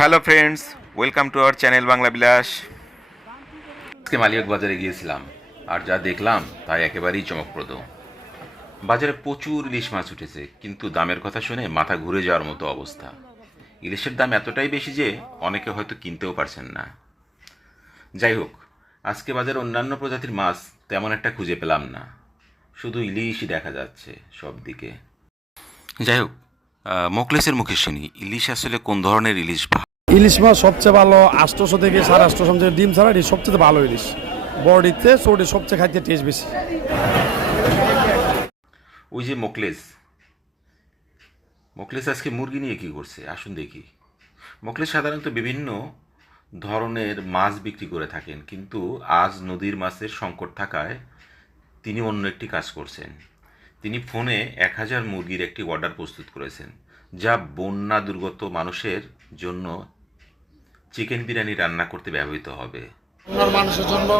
Hello friends welcome to our channel Bangla Bilas আজকে মালিয়াক বাজারে গিয়েছিলাম। আর যা দেখলাম তা একেবারেই চমকপ্রদ। বাজারে প্রচুর ইলিশ মাছ উঠেছে কিন্তু দামের কথা শুনে মাথা ঘুরে যাওয়ার মতো অবস্থা। ইলিশের দাম এতটাই বেশি যে অনেকে হয়তো কিনতেও পারছেন না। যাই হোক আজকে বাজারে অন্যান্য প্রজাতির মাছ তেমন একটা খুঁজে পেলাম না। শুধু ইলিশই দেখা যাচ্ছে সব দিকে। যাই হোক মোকলেসের মুখে শুনি ইলিশ আসলে কোন ধরনের ইলিশ ভা- ইলিশ মাছ সবচেয়ে ভালো আষ্টশো থেকে সাড়ে আটশো যে ডিম ছাড়া, এটি সবচেয়ে ভালো ইলিশ। বডিতে, চোটে সবচেয়ে খাইতে টেস্ট বেশি। ওই যে মোকলেস। মোকলেস আজকে মুরগি নিয়ে কি করছে? আসুন দেখি। মোকলেস সাধারণত বিভিন্ন ধরনের মাছ বিক্রি করে থাকেন, কিন্তু আজ নদীর মাছের সংকট থাকায় তিনি অন্য একটি কাজ করছেন। তিনি ফোনে এক হাজার মুরগির একটি অর্ডার প্রস্তুত করেছেন, যা বন্যা দুর্গত মানুষের জন্য চিকেন বিরিয়ানি রান্না করতে ব্যবহৃত হবে। মানুষের জন্য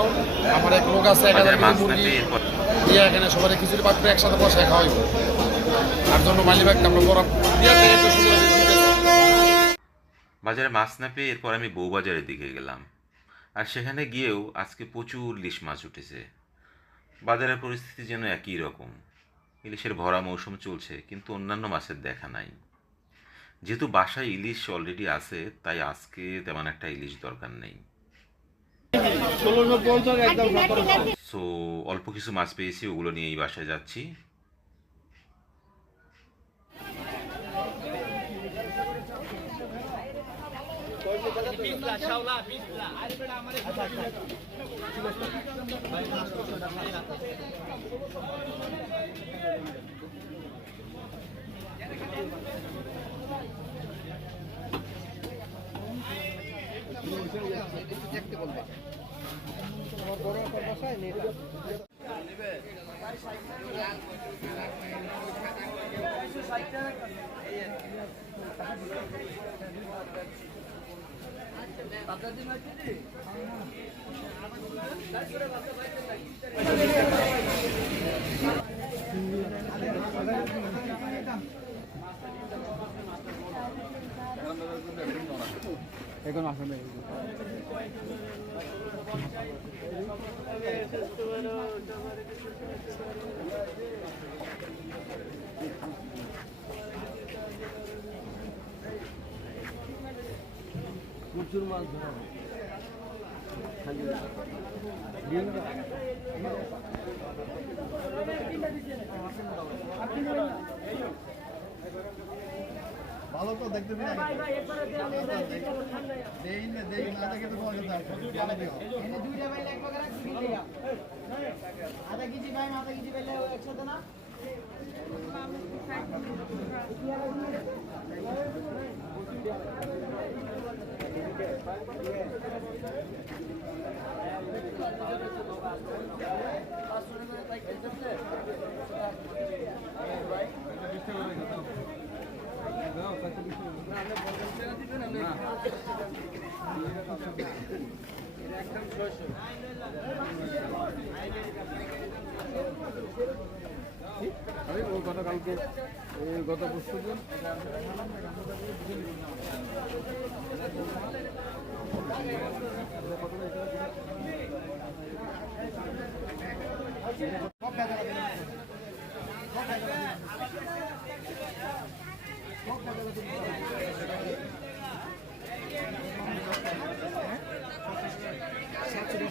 আমার এক লোক আছে বাজারে মাছ কেজি মুরগি থাকলে এরপর দিয়ে এখানে সবাই খিচুড়ি পাত্রে একসাথে বসে খাওয়াইব তার জন্য মালি আমরা বড় দিয়ে থেকে একটু সুন্দর করে দিতেছি। বাজারে মাছ না পেয়ে এরপর আমি বউবাজারের দিকে গেলাম। আর সেখানে গিয়েও আজকে প্রচুর ইলিশ মাছ উঠেছে। বাজারের পরিস্থিতি যেন একই রকম। ইলিশের ভরা মৌসুম চলছে কিন্তু অন্যান্য মাছের দেখা নাই। যেহেতু বাসায় ইলিশ অলরেডি আছে, তাই আজকে তেমন একটা ইলিশ দরকার নেই। সো অল্প কিছু মাছ পেয়েছি, ওগুলো নিয়েই বাসায় যাচ্ছি। দেখতে বলবা বড় একটা বসায় আপনার দিন আছে এখন আসলে প্রচুর মাছ ধরা আপনি ভালো তো দেখতে দিন দেই না দেই না দেখে তো ভালো থাকে ভালো দিও। আধা কেজি ভাই আধা কেজি পেলে একসাথে না? আরে ও গতকালকে গত পরশু দিন ভাই